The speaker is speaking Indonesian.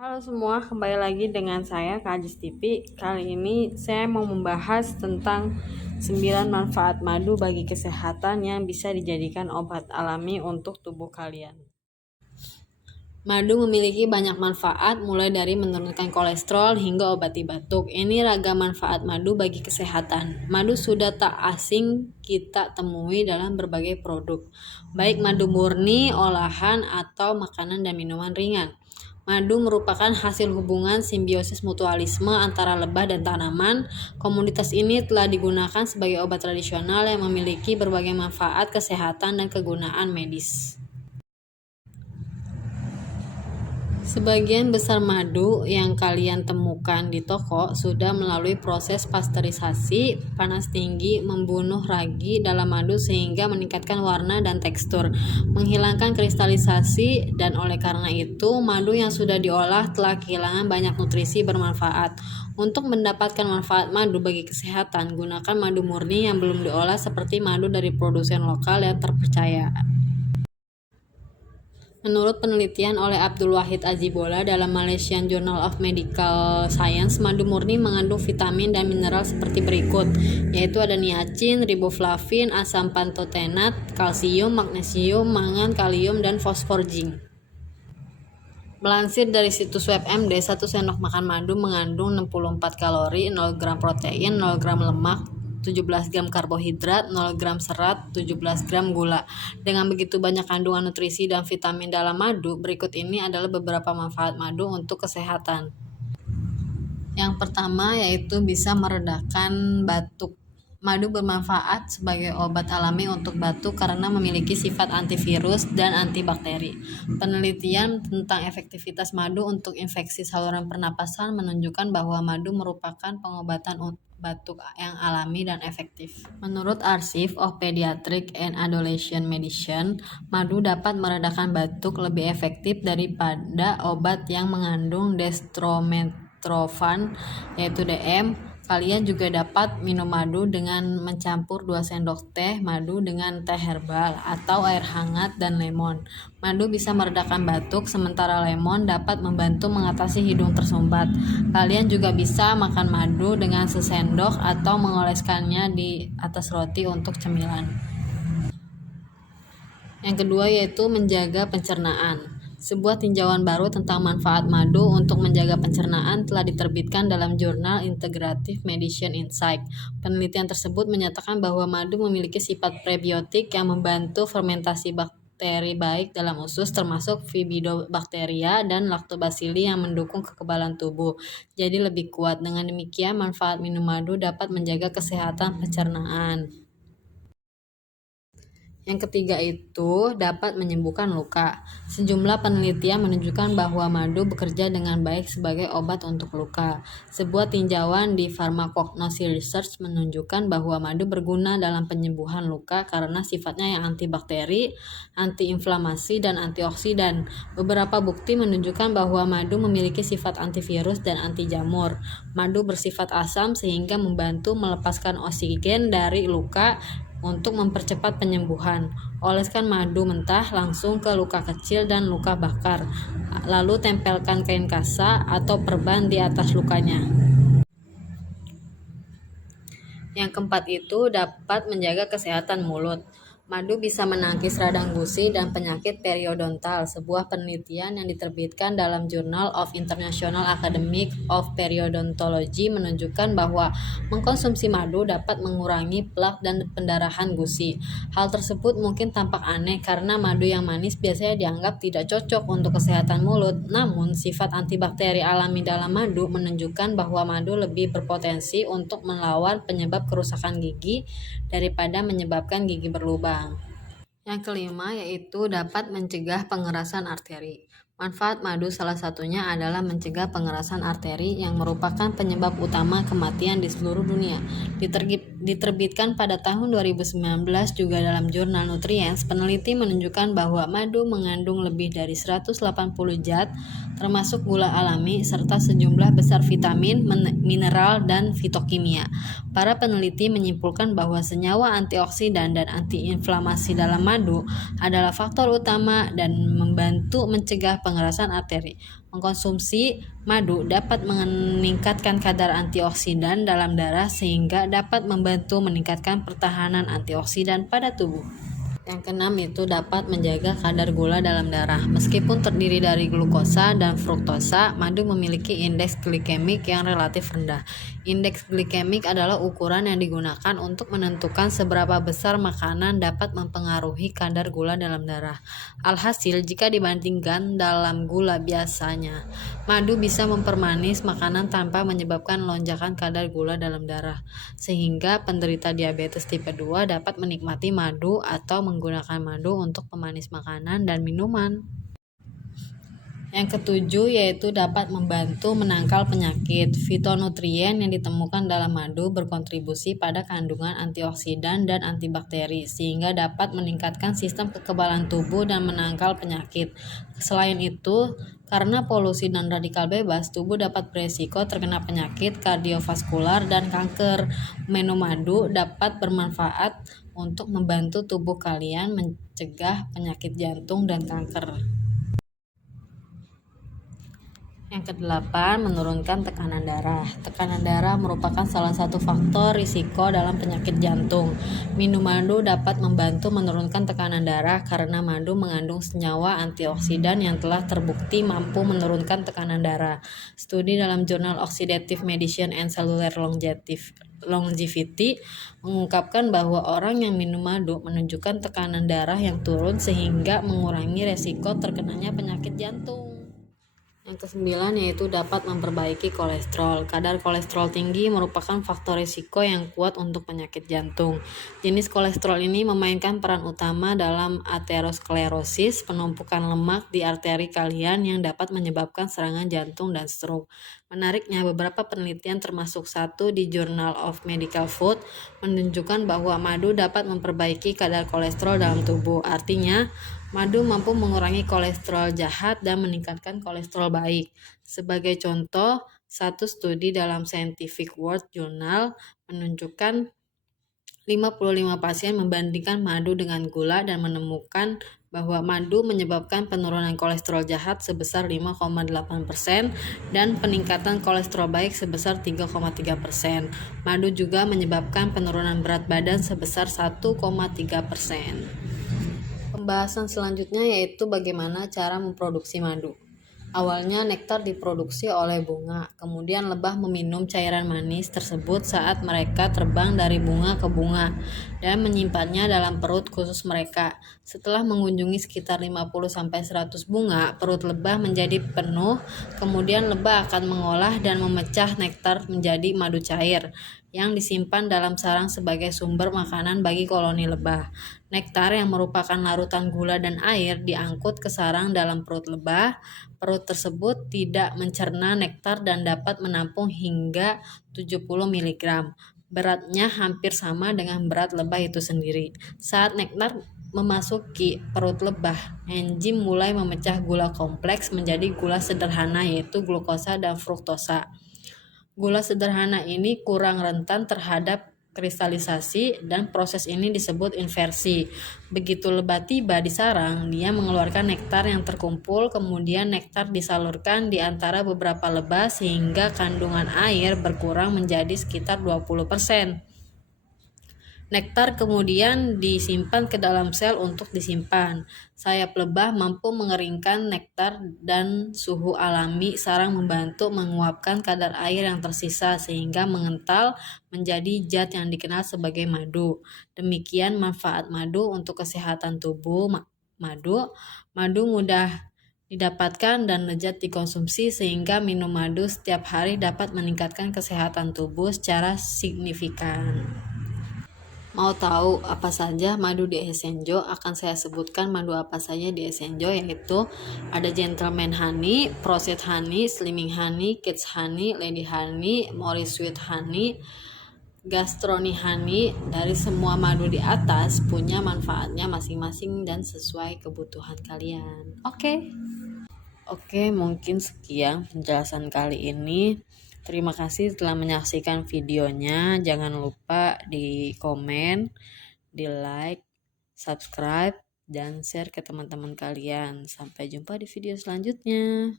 Halo semua, kembali lagi dengan saya Kak Ajis TV. Kali ini saya mau membahas tentang 9 manfaat madu bagi kesehatan yang bisa dijadikan obat alami untuk tubuh kalian. Madu memiliki banyak manfaat, mulai dari menurunkan kolesterol hingga obati batuk. Ini ragam manfaat madu bagi kesehatan. Madu sudah tak asing kita temui dalam berbagai produk, baik madu murni, olahan, atau makanan dan minuman ringan. Madu merupakan hasil hubungan simbiosis mutualisme antara lebah dan tanaman. Komoditas ini telah digunakan sebagai obat tradisional yang memiliki berbagai manfaat kesehatan dan kegunaan medis. Sebagian besar madu yang kalian temukan di toko sudah melalui proses pasteurisasi, panas tinggi, membunuh ragi dalam madu sehingga meningkatkan warna dan tekstur, menghilangkan kristalisasi, dan oleh karena itu madu yang sudah diolah telah kehilangan banyak nutrisi bermanfaat. Untuk mendapatkan manfaat madu bagi kesehatan, gunakan madu murni yang belum diolah seperti madu dari produsen lokal yang terpercaya. Menurut penelitian oleh Abdul Wahid Ajibola dalam Malaysian Journal of Medical Science, madu murni mengandung vitamin dan mineral seperti berikut, yaitu ada niacin, riboflavin, asam pantotenat, kalsium, magnesium, mangan, kalium, dan fosfor zinc. Melansir dari situs web MD, 1 sendok makan madu mengandung 64 kalori, 0 gram protein, 0 gram lemak, 17 gram karbohidrat, 0 gram serat, 17 gram gula. Dengan begitu banyak kandungan nutrisi dan vitamin dalam madu, berikut ini adalah beberapa manfaat madu untuk kesehatan. Yang pertama yaitu bisa meredakan batuk. Madu bermanfaat sebagai obat alami untuk batuk karena memiliki sifat antivirus dan antibakteri. Penelitian tentang efektivitas madu untuk infeksi saluran pernapasan menunjukkan bahwa madu merupakan pengobatan batuk yang alami dan efektif. Menurut Archive of Pediatric and Adolescent Medicine, madu dapat meredakan batuk lebih efektif daripada obat yang mengandung dextromethorphan, yaitu DM. Kalian juga dapat minum madu dengan mencampur 2 sendok teh madu dengan teh herbal atau air hangat dan lemon. Madu bisa meredakan batuk, sementara lemon dapat membantu mengatasi hidung tersumbat. Kalian juga bisa makan madu dengan sesendok atau mengoleskannya di atas roti untuk cemilan. Yang kedua yaitu menjaga pencernaan. Sebuah tinjauan baru tentang manfaat madu untuk menjaga pencernaan telah diterbitkan dalam jurnal Integrative Medicine Insight. Penelitian tersebut menyatakan bahwa madu memiliki sifat prebiotik yang membantu fermentasi bakteri baik dalam usus, termasuk Bifidobacteria dan Lactobacilli yang mendukung kekebalan tubuh. Jadi lebih kuat. Dengan demikian, manfaat minum madu dapat menjaga kesehatan pencernaan. Yang ketiga itu dapat menyembuhkan luka. Sejumlah penelitian menunjukkan bahwa madu bekerja dengan baik sebagai obat untuk luka. Sebuah tinjauan di Pharmacognosy Research menunjukkan bahwa madu berguna dalam penyembuhan luka karena sifatnya yang antibakteri, antiinflamasi, dan antioksidan. Beberapa bukti menunjukkan bahwa madu memiliki sifat antivirus dan anti jamur. Madu bersifat asam sehingga membantu melepaskan oksigen dari luka untuk mempercepat penyembuhan. Oleskan madu mentah langsung ke luka kecil dan luka bakar, lalu tempelkan kain kasa atau perban di atas lukanya. Yang keempat itu dapat menjaga kesehatan mulut. Madu bisa menangkis radang gusi dan penyakit periodontal. Sebuah penelitian yang diterbitkan dalam Journal of International Academy of Periodontology menunjukkan bahwa mengkonsumsi madu dapat mengurangi plak dan pendarahan gusi. Hal tersebut mungkin tampak aneh karena madu yang manis biasanya dianggap tidak cocok untuk kesehatan mulut. Namun, sifat antibakteri alami dalam madu menunjukkan bahwa madu lebih berpotensi untuk melawan penyebab kerusakan gigi daripada menyebabkan gigi berlubang. Yang kelima yaitu dapat mencegah pengerasan arteri. Manfaat madu salah satunya adalah mencegah pengerasan arteri yang merupakan penyebab utama kematian di seluruh dunia. Diterbitkan pada tahun 2019 juga dalam jurnal Nutrients, peneliti menunjukkan bahwa madu mengandung lebih dari 180 zat, termasuk gula alami, serta sejumlah besar vitamin, mineral, dan fitokimia. Para peneliti menyimpulkan bahwa senyawa antioksidan dan antiinflamasi dalam madu adalah faktor utama dan membantu mencegah pengerasan arteri. Mengkonsumsi madu dapat meningkatkan kadar antioksidan dalam darah sehingga dapat membantu meningkatkan pertahanan antioksidan pada tubuh. Yang keenam itu dapat menjaga kadar gula dalam darah. Meskipun terdiri dari glukosa dan fruktosa, madu memiliki indeks glikemik yang relatif rendah. Indeks glikemik adalah ukuran yang digunakan untuk menentukan seberapa besar makanan dapat mempengaruhi kadar gula dalam darah. Alhasil, jika dibandingkan dalam gula biasanya, madu bisa mempermanis makanan tanpa menyebabkan lonjakan kadar gula dalam darah, sehingga penderita diabetes tipe 2 dapat menikmati madu atau menggunakan madu untuk pemanis makanan dan minuman. Yang ketujuh yaitu dapat membantu menangkal penyakit. Fitonutrien yang ditemukan dalam madu berkontribusi pada kandungan antioksidan dan antibakteri sehingga dapat meningkatkan sistem kekebalan tubuh dan menangkal penyakit. Selain itu, karena polusi dan radikal bebas, tubuh dapat beresiko terkena penyakit kardiovaskular dan kanker. Minum madu dapat bermanfaat untuk membantu tubuh kalian mencegah penyakit jantung dan kanker. Yang kedelapan, menurunkan tekanan darah. Tekanan darah merupakan salah satu faktor risiko dalam penyakit jantung. Minum madu dapat membantu menurunkan tekanan darah karena madu mengandung senyawa antioksidan yang telah terbukti mampu menurunkan tekanan darah. Studi dalam jurnal Oxidative Medicine and Cellular Longevity mengungkapkan bahwa orang yang minum madu menunjukkan tekanan darah yang turun sehingga mengurangi resiko terkenanya penyakit jantung. Yang kesembilan yaitu dapat memperbaiki kolesterol. Kadar kolesterol tinggi merupakan faktor risiko yang kuat untuk penyakit jantung. Jenis kolesterol ini memainkan peran utama dalam aterosklerosis, penumpukan lemak di arteri kalian yang dapat menyebabkan serangan jantung dan stroke. Menariknya, beberapa penelitian termasuk satu di Journal of Medical Food menunjukkan bahwa madu dapat memperbaiki kadar kolesterol dalam tubuh. Artinya, madu mampu mengurangi kolesterol jahat dan meningkatkan kolesterol baik. Sebagai contoh, satu studi dalam Scientific World Journal menunjukkan 55 pasien membandingkan madu dengan gula dan menemukan bahwa madu menyebabkan penurunan kolesterol jahat sebesar 5,8% dan peningkatan kolesterol baik sebesar 3,3%. Madu juga menyebabkan penurunan berat badan sebesar 1,3%. Pembahasan selanjutnya yaitu bagaimana cara memproduksi madu. Awalnya nektar diproduksi oleh bunga, kemudian lebah meminum cairan manis tersebut saat mereka terbang dari bunga ke bunga dan menyimpannya dalam perut khusus mereka. Setelah mengunjungi sekitar 50-100 bunga, perut lebah menjadi penuh, kemudian lebah akan mengolah dan memecah nektar menjadi madu cair yang disimpan dalam sarang sebagai sumber makanan bagi koloni lebah. Nektar yang merupakan larutan gula dan air diangkut ke sarang dalam perut lebah. Perut tersebut tidak mencerna nektar dan dapat menampung hingga 70 mg. Beratnya hampir sama dengan berat lebah itu sendiri. Saat nektar memasuki perut lebah, enzim mulai memecah gula kompleks menjadi gula sederhana yaitu glukosa dan fruktosa. Gula sederhana ini kurang rentan terhadap kristalisasi dan proses ini disebut inversi. Begitu lebah tiba di sarang, dia mengeluarkan nektar yang terkumpul, kemudian nektar disalurkan di antara beberapa lebah sehingga kandungan air berkurang menjadi sekitar 20%. Nektar kemudian disimpan ke dalam sel untuk disimpan. Sayap lebah mampu mengeringkan nektar dan suhu alami sarang membantu menguapkan kadar air yang tersisa sehingga mengental menjadi zat yang dikenal sebagai madu. Demikian manfaat madu untuk kesehatan tubuh. Madu mudah didapatkan dan lezat dikonsumsi sehingga minum madu setiap hari dapat meningkatkan kesehatan tubuh secara signifikan. Mau tahu apa saja madu di Essenjo? Akan saya sebutkan madu apa saja di Essenjo, yaitu ada Gentleman Honey, Processed Honey, Slimming Honey, Kids Honey, Lady Honey, Morris Sweet Honey, Gastroni Honey. Dari semua madu di atas punya manfaatnya masing-masing dan sesuai kebutuhan kalian. Oke, mungkin sekian penjelasan kali ini. Terima kasih telah menyaksikan videonya. Jangan lupa di komen, di like, subscribe, dan share ke teman-teman kalian. Sampai jumpa di video selanjutnya.